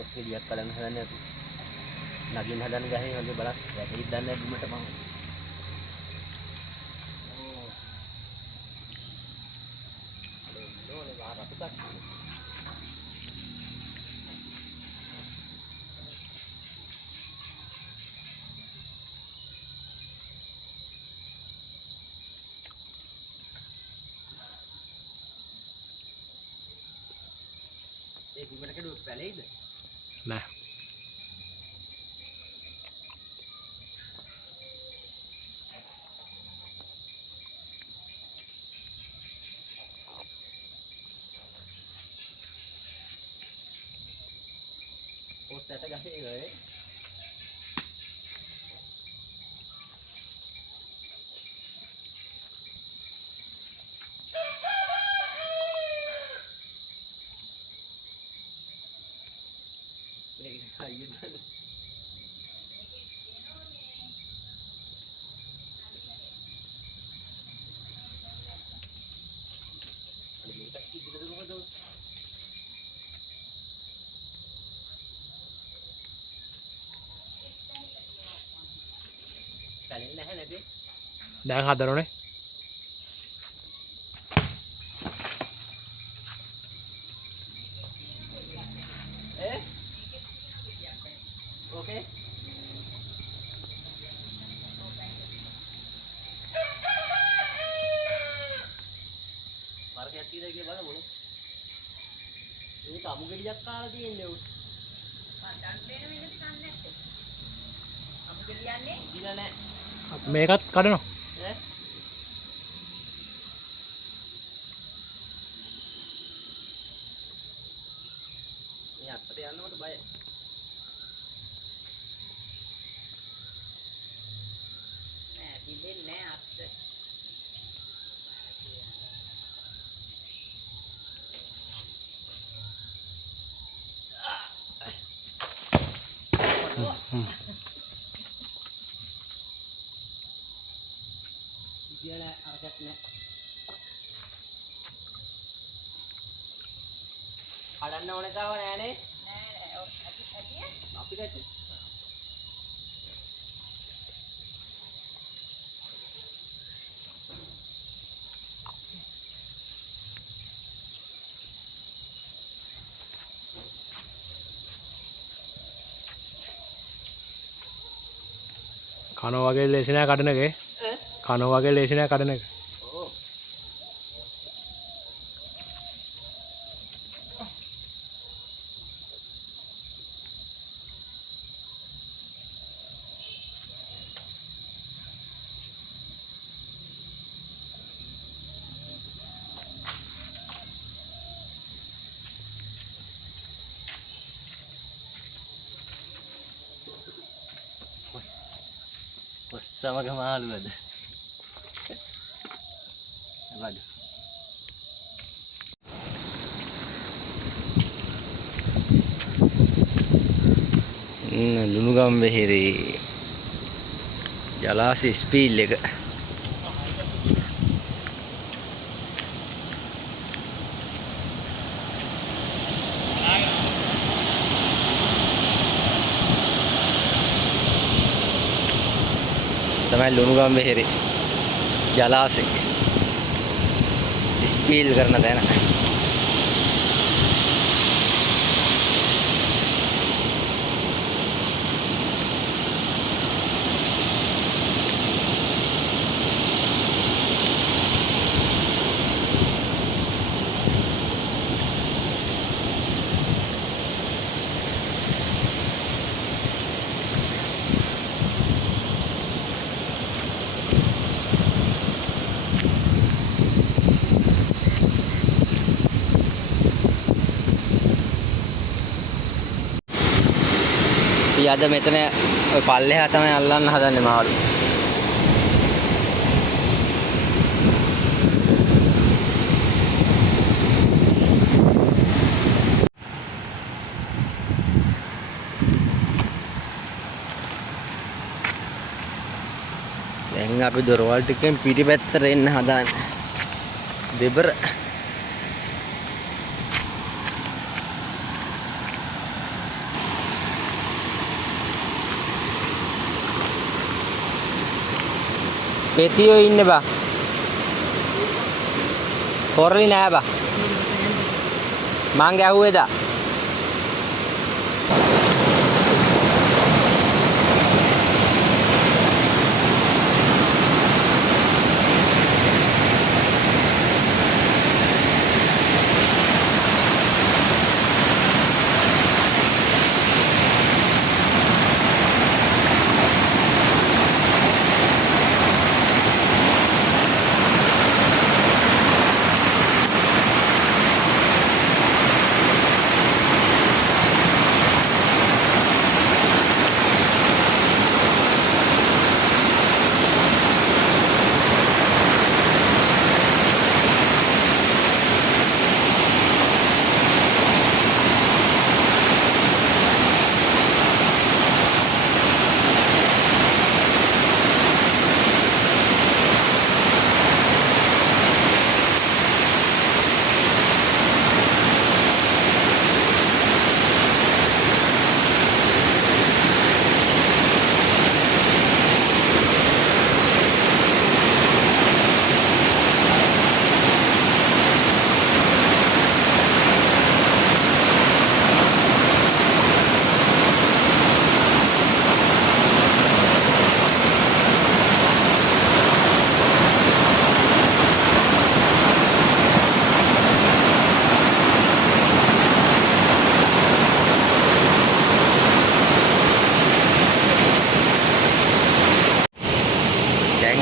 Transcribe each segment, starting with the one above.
කොස් ගෙඩියක් කඩන්න හදන්නේ අපි. නගින්න හදන ගහේ හොඳ බලක් වැටෙයිද දන්නේ නැහැ බිමට මම. ඕනේ වාර අපතක්. ඒ බිමට කඩුව පැලෙයිද? නෑ. කොස් ඇට ගහේ වේ. පැලෙන්නේ නැහැ නේද? දැන් හදනෝනේ. Okay. මාර්ගයක් තියෙද කියලා බලමුනේ. මේක අමු ගෙඩියක් කාලා තියෙන්නේ උ. මම දන්නේ වෙන මේක කන්නේ නැත්තේ. අමු ගෙඩියන්නේ දිලා නැහැ. මේකත් කඩනවා. ඈ? මේ අත්තට යන්න මට බයයි. නෑ දිලෙන්නේ නෑ අත්ත. Dia harganya. Ada orang tahu ni? Apa kata? කනෝ වගේ ලේසි නෑ කඩන එක. කනෝ වගේ ලේසි නෑ කඩන එක. ඔව්. Sama kemana lu ada? Waduh. Lunugam Beheri Jalasi speed leg. තමයි ලුණුගම් වෙහෙරේ ජලාශය ස්පීල් කරන තැන. අද මෙතන ඔය පල්ලෙහා තමයි අල්ලන්න හදන්නේ මාළු. දැන් අපි දොරවල් ටිකෙන් පිටිපැත්තට එන්න හදන්නේ. දෙබර පෙතියෝ ඉන්නේ බා. පොරලි නෑ බා. මං ගැහුවේද?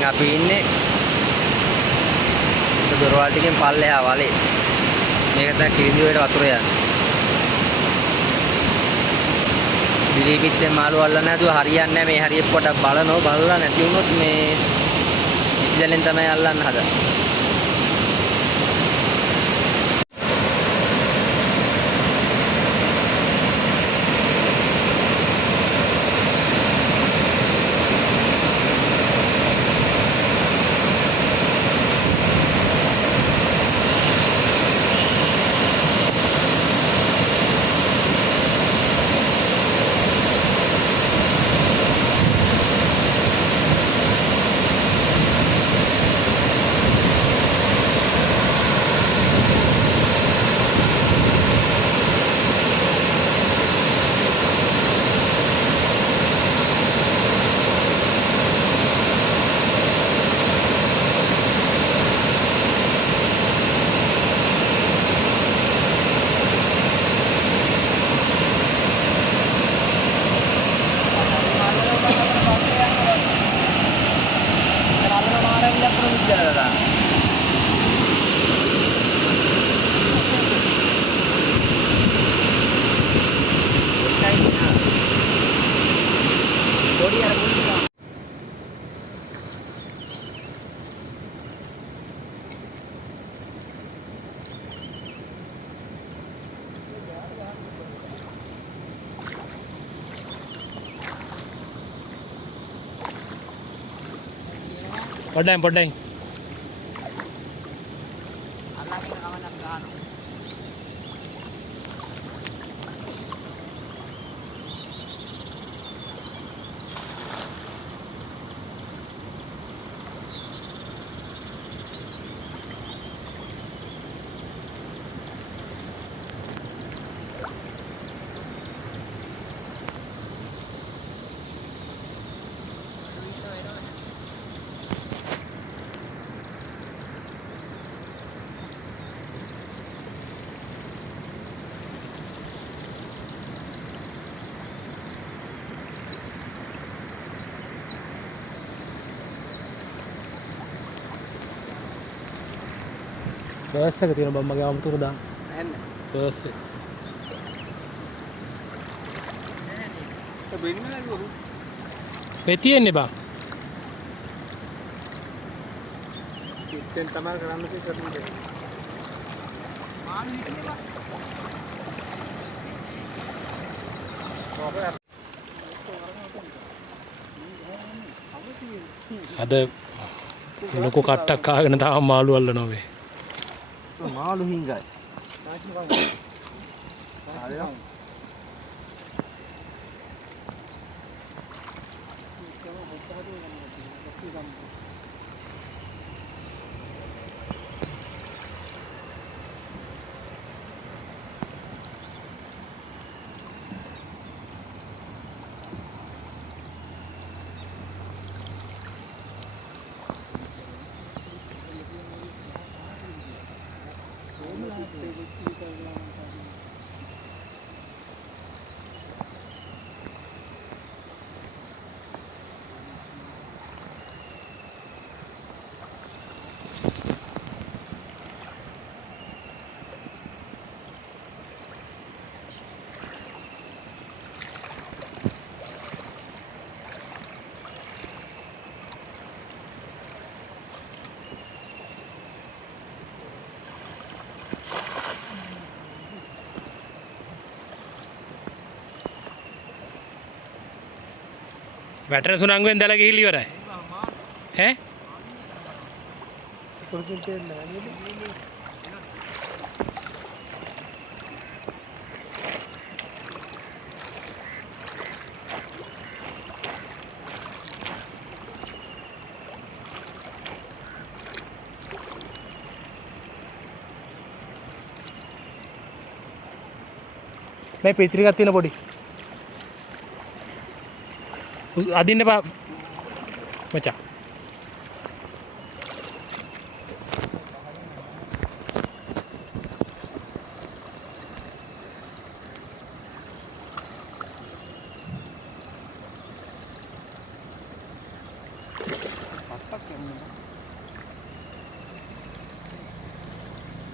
අපි ඉන්නේ දොරවල් ටිකෙන් පල්ලෙහා වලේ. මේක තමයි කිරිඳිවේට වතුර යන්නේ. පිළිපිටේ මාළු අල්ලන්න නැතුව හරියන්නේ නැහැ. මේ හරියට පොඩක් බලලා නැති වුණොත් මේ විසිදලෙන් තමයි අල්ලන්න හදන්නේ. පොඩ්ඩයි පර්ස් එක තියෙන බම් මගේ අමුතුර දාන්න. නැහැ. පර්ස් එක. පෙතියෙන්නේ බා. ඉතින් තමයි කරන්න තියෙන්නේ. මාළු හිටියේ බා. අද ලොකු කට්ටක් කාගෙන තාම මාළු අල්ලනවා මේ. මාළු හිඟයි. වැටෙන සුනංගුවෙන් දැල ගිහිලි ඉවරයි. ඈ? කොහොමද තේරෙන්නේ නේද? මේ පිටි ටිකක් තියෙන පොඩි. අදින්න එපා මචං.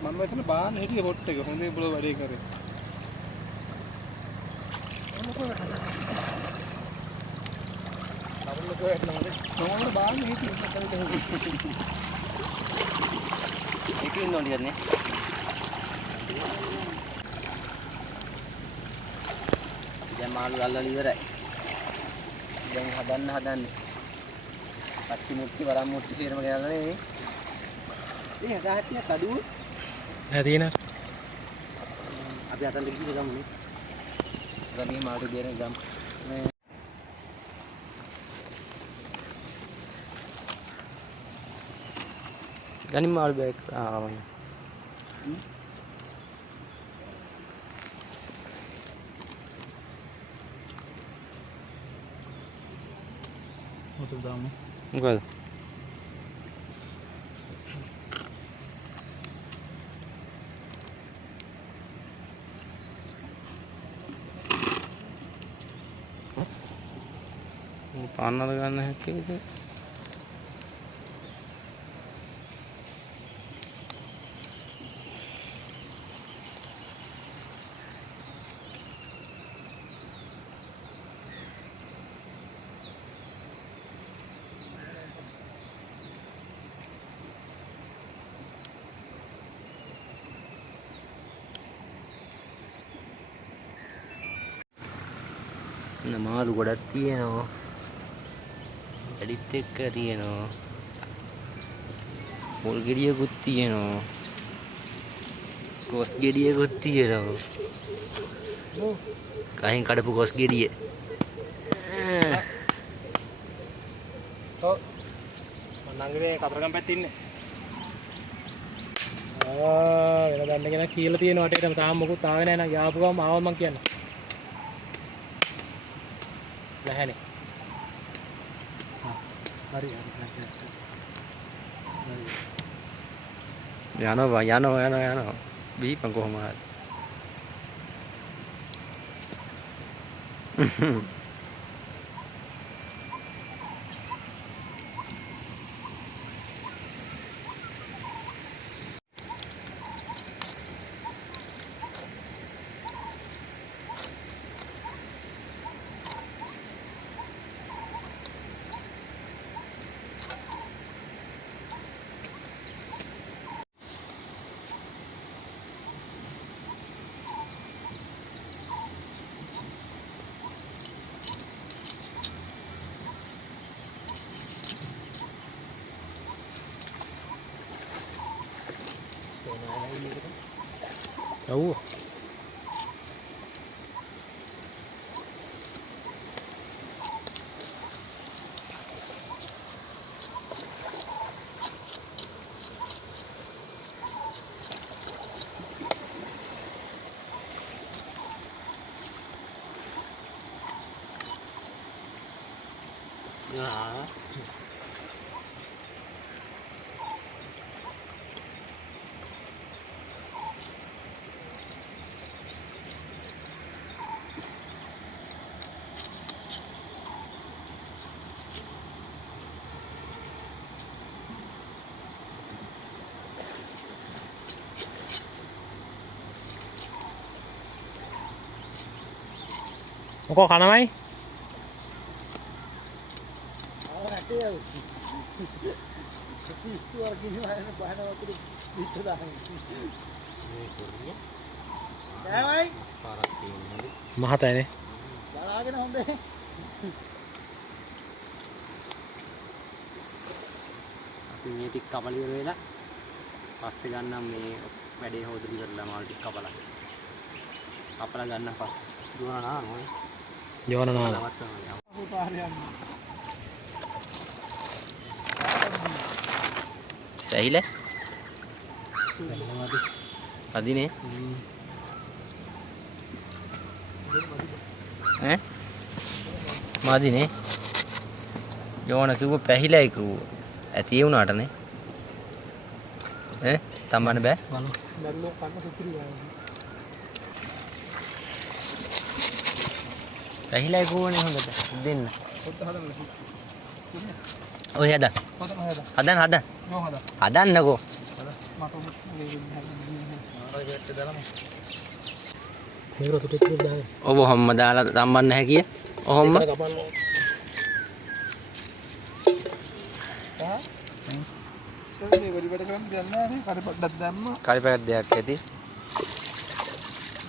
මම මෙතන බාන්න හිටියේ පොට් එක හොඳේ බල වැඩේ කරේ. නෝන බාන්න හිටියේ ඒකේ ඉන්න ඕනේ නේ. දැන් මාළු අල්ලලා ඉවරයි. දැන් හදන්නේ. පත්ති මුට්ටි වරම් මුට්ටි සීරම ගෙනල්ලා නේ. මේ හදාහටිය කඩුව තියෙන අපි අතන ගිහින් ගමු නේ. ගමේ මාළු දෙන ගම්. ගනි මාළු බෑග් ආවම. මොකද දාමු? මොකද? පාන්නද ගන්න හැකියිද? මාළු ගොඩක් තියෙනවා. වැඩිත් එක්ක තියෙනවා. පොල් ගෙඩියකුත් තියෙනවා. කොස් ගෙඩියකුත් තියෙනවා. කහින් කඩපු කොස් ගෙඩිය. ඔව්. මන්නංගනේ කතරගම් පැත්තේ ඉන්නේ. වෙන දන්න කෙනෙක් කියලා තියෙන වටේටම තාම මොකුත් ආවේ නැහැ නේද? ආපු ගමන් ආවම මං කියන්න. නැහැනේ. හරි. යනවා. බීපන් කොහොම හරි. ඔව්. මොකෝ කනවයි? මහතයිනේ. බලාගෙන හොඳේ. මේ ටික කපල ඉවර වෙලා පස්සේ ගන්නම් මේ වැඩේ හොදලා ඉවරලා මාළු ටික කපලා. කපලා ගන්න පස්සේ දුවන නානවා. ජෝන නාන. ඇහිල? අදිනේ. ඈ? මාදිනේ. ජෝන කිව්ව පැහිලයි කිව්ව. ඇති වුණාටනේ. ඈ? තම්බන්න බෑ. නල්ලෝ කන්න සුත්‍රි ගානවා. පැහිලයි කිව්වනේ හොඳට. දෙන්න. පොත් හදන්න. ඔය හදා. හදන්න හදන්න. නෝ හදා. හදන්නකෝ. මට මේ රොතු ටික දාන්න. ඔබ ඔහොම දාලා තම්බන්න හැකිය. ඔහොම. කපන්න. මේ වැඩි වැඩ කරන්න දෙයක් නැහැ නේ. කරි පොඩ්ඩක් දැම්ම. කරි පැකට් දෙකක් ඇති.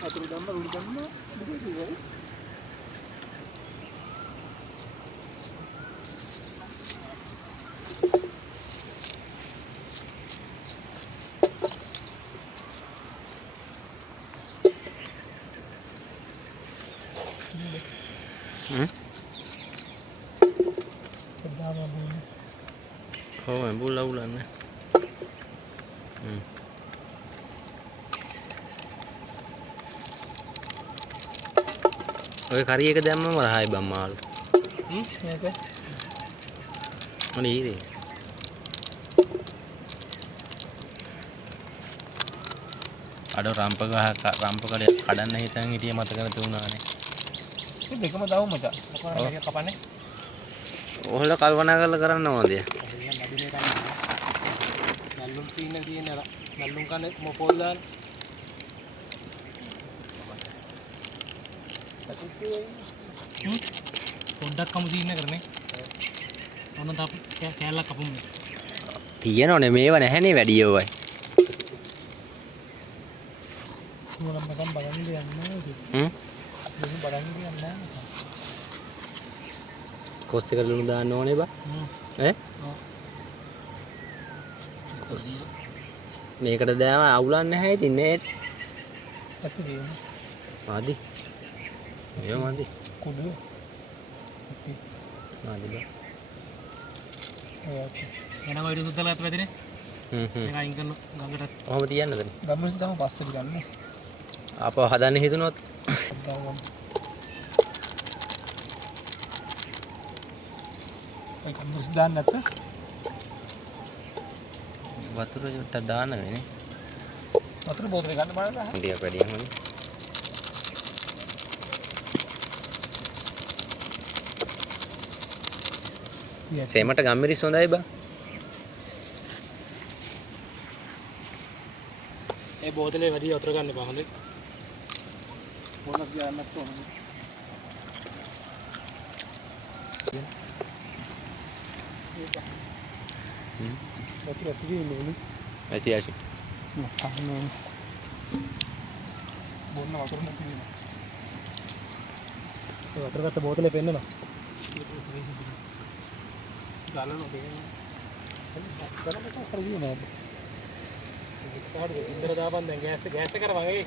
අතුරු දැම්ම රුඩි දැම්ම. දෙකේ ඉවරයි. Oh, bulan-bulan ya. ඔය කරි එක දැම්මම රහයි බම් මාළු. මේක මොනේ ඉරේ. අඩ රම්පකඩ කඩන්න හිතන් හිටියේ මතක නැති වුණානේ. මේ දෙකම දාමු මචං. කොහොමද මේක කපන්නේ? ඔහොල කල්පනා කරලා කරන්න ඕනද? නල්ලුම් සීන් එක තියෙන අර නල්ලුම් කන්නේ මොපෝල් දාන. පොඩ්ඩක් කමු සීන් එක කරන්නේ. අන්න තාප කෑල්ලක් කපමු. තියෙනවනේ මේව නැහැනේ වැඩි ඒවයි. මොනම මගම් බලන්න දෙයක් නැහැ. දෙන්න බලන්න දෙයක් නැහැ. කොස් එක ලුණු දාන්න ඕනේ බා. ඈ? කොස්. මේකට දැම අවුලන්නේ නැහැ ඉතින් නේ. ඇත්ත කියන්න. මාදි. ඒ මාදි. කුඩු. මාදි බා. එනවා වයිඩ් සුද්දලා අත වැදිනේ. මේක අයින් කරන ගඟට. ඔහොම තියන්නද? ගම්මුස් තමයි පස්සේ ගන්න. ආපහු හදන්න හිතුනොත් ගම්මුස් දාන්න නැත්නම් වතුර චුට්ටක් දාන්න වෙන්නේ. වතුර බෝතලේ ගන්න බලන්න. ටිකක් වැඩි යනවා. සේමට ගම්මිරිස් හොඳයි බා. ඒ බෝතලේ වැඩි වතුර ගන්න එපා හොඳේ. මොනක් ගන්නත් ඕනේ. වතුර ඇතුලේ ඉන්නේ. ඇති ඇති. බොන්න වතුර නැතිනේ. ඒ වතුර ගත්ත බෝතලේ පෙන්නනවා. ගාලන දෙන්නේ. කරකට කරගියේ නෑ. ඒක ඉන්දර දාපන් දැන් ගෑස් එක කර වගේ.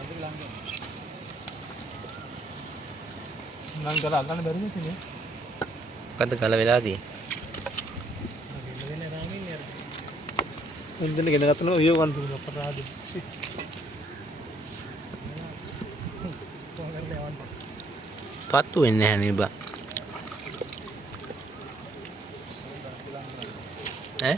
අඳුර ලංග. නම් ගල අල්ලන්න බැරි නේ. මොකද්ද ගල වෙලා තියෙන්නේ? උන්දෙන් ගෙන ගත්තන ඔය ගන්න පුළුවන් අපරාධ. පත්තු වෙන්නේ නැහැ නේ බා. ඈ?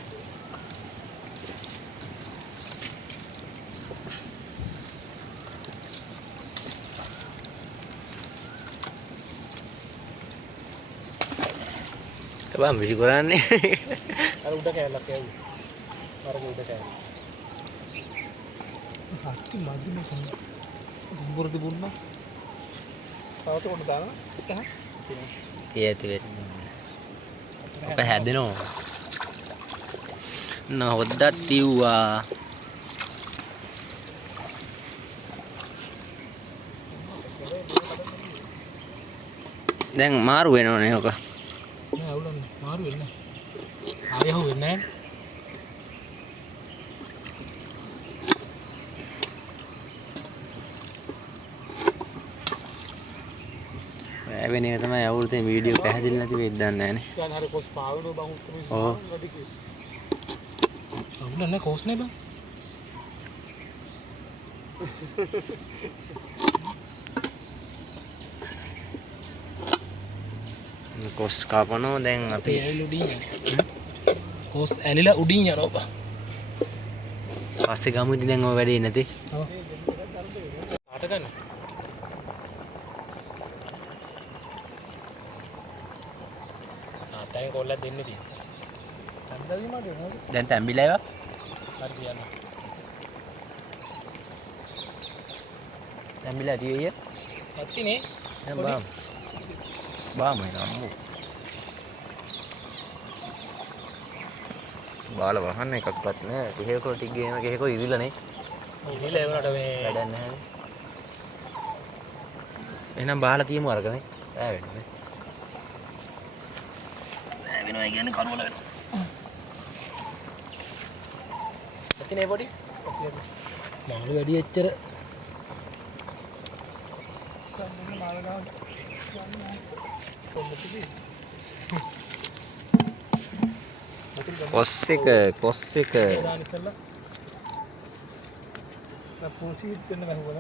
කබම් විසි කරන්නේ. අර උඩ කැලක් යවි. අර උඩ කැලක්. හත්ති මදි මොකද? උඹර තිබුණා. තවත උඩ දාන. ඇති වෙන්නේ. ඔක හැදෙනවා. නවද්දක් තිව්වා. දැන් මාරු වෙනවනේ ඔක. නෑ අවුලන්නේ. මාරු වෙන්නේ. ආයෙ හොවෙන්නේ නැහැ. වෙන එක තමයි අවුල් තියෙන වීඩියෝ පැහැදිලි නැති වෙයිද දන්නේ නැහැ නේ. දැන් හරි කොස් පාවනෝ බං උත්තර ඔව්. වැඩි කි. අවුල නැහැ කොස් නේ බං. කොස් කපනෝ දැන් අපි ඒ ඇවිල්ලා උඩින් යන්නේ. කොස් ඇලිලා උඩින් යනවා බං. පස්සේ ගමු ඉතින් දැන් ඔය වැඩේ නැති. ඔව්. ආට ගන්න. ආතයි කොල්ල දෙන්නේ තියෙන්නේ. අන්දවි මඩේ නේද? දැන් තැම්බිලා ඒවා. හරි කියන්න. තැම්බිලා තියෙයි. ඇත්තිනේ. දැන් බාම්. බාම් එන අම්මෝ. බාල වහන්න එකක්වත් නෑ. කෙහෙකො ටික ගේම කෙහෙකො ඉරිලා නේ. ඉහිලා එවනට මේ වැඩක් නැහැ. එහෙනම් බාලා තියමු අරගෙන. ඈ වෙන්නේ. නෑ වෙනවා කියන්නේ කරුවල වෙනවා. ඇත්තිනේ පොඩි. මාළු වැඩි එච්චර කොස් එක දාන ඉස්සෙල්ලා පූසි දෙන්න ගහුවද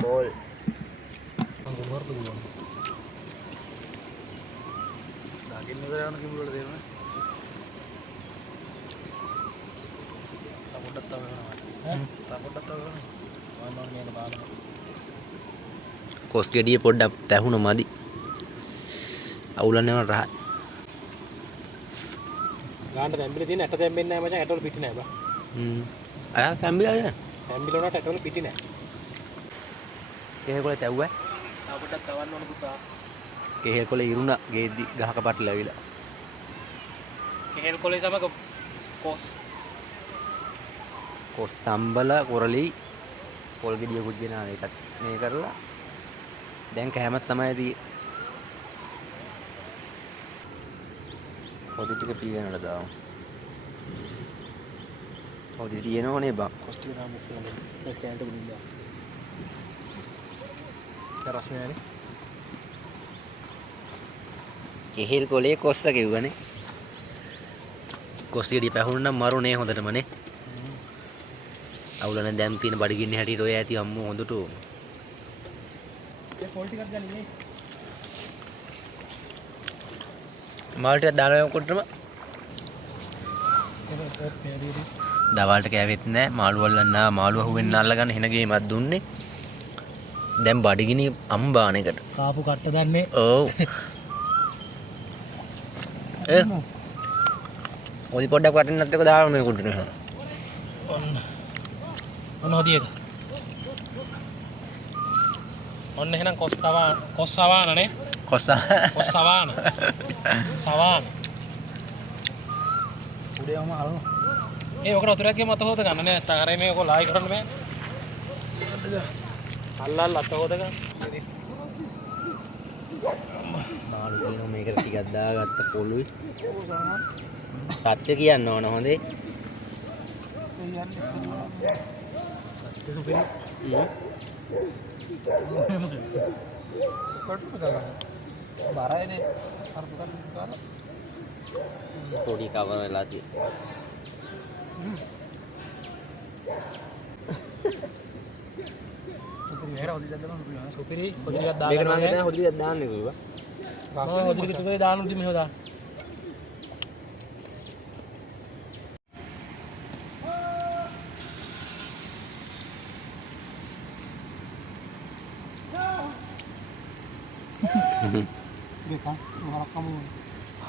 Pol. අඟුරු දුවන දාගෙන ඉවර යන කිඹුල වල දෙනවා තපොට්ටක් තව වෙනවා තපොට්ටක් තව වෙනවා මම මේක බලන්න කොස් ගෙඩිය පොඩ්ඩක් පැහුණ මදි. අවුලන්නේ නැහැ රහ. ගාන්න තැම්බිලා තියෙන ඇට තැම්බෙන්නේ නැහැ මචං ඇටවල පිටි නැහැ බා. අය තැම්බිලා නේ. තැම්බිලා උනට ඇටවල පිටි නැහැ. කෙහෙකොල තැව්වා. තපොට්ටක් තවන්න ඕන පුතා. කෙහෙකොල ඉරුණා ගේද්දි ගහක පටල ඇවිලා. කෙහෙල් කොලේ සමග කොස් තම්බල කොරලි පොල් ගෙඩියකුත් ගෙනා ඒකත් මේ කරලා දැන් කැමත් තමයි තියෙන්නේ. පොඩි ටික පීගෙනට දාමු. පොඩි තියෙනවනේ බං. කොස් ටික දාන්න ඉස්සෙල්ලා මේ ස්කෑන්ට බුදින්න. රස්මයානේ කෙහෙල් කොලේ කොස්ස කිව්වනේ. කොස් ගෙඩිය පැහුණා නම් මරුනේ හොඳටමනේ. අවුලනේ දැන් තියෙන බඩගින්නේ හැටියට ඔය ඇති අම්මෝ හොඳට. ඒ පොල් ටිකක් ගන්න ඉන්නේ. මාල් ටිකක් දානවා කොට්ටම. දවල්ට කෑවෙත් නෑ මාළු වල්ලන්නා මාළු අහුවෙන්න අල්ලගන්න හෙන ගේමක් දුන්නේ. දැන් බඩගිනි අම්බාන එකට. කාපු කට්ට දන්නේ. ඔව්. ඔදි පොඩ්ඩක් වටින්නත් එක දාන්න මේ කුඩට. ඔන්න හොදි එක. ඔන්න එහෙනම් කොස් සවාන නේ. කොස් සවාන. සවාන. උඩේම අරන. ඒ ඔකට උතරක් මත හොද ගන්න නේ. තාරේ මේ ඔක ලයි කරන්න බෑ. අල්ලල් අත හොද ගන්න. මාළු තියෙනවා මේකට ටිකක් දාගත්ත පොළුයි. සත්‍ය කියන්න ඕන හොඳේ. පොඩි කවර වෙලා තියෙනවා. සුපිරි පොඩි ටිකක් දාගන්න ඕනේ. හොදි ටිකක් දාන්න කිව්වා. හොදි ටික තුනේ දාන්න උදි මෙහෙම දාන්න.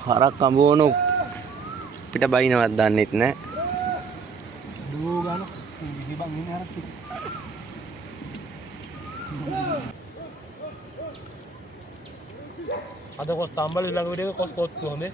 හරක් කඹවනු පිට බයිනවත් දන්නෙත් නෑ. දුව ගන්න. බං ඉන්නේ හරක් ටික. අද කොස් තම්බල ඊළඟ විදිහට කොස් කොත්තු හොඳේ.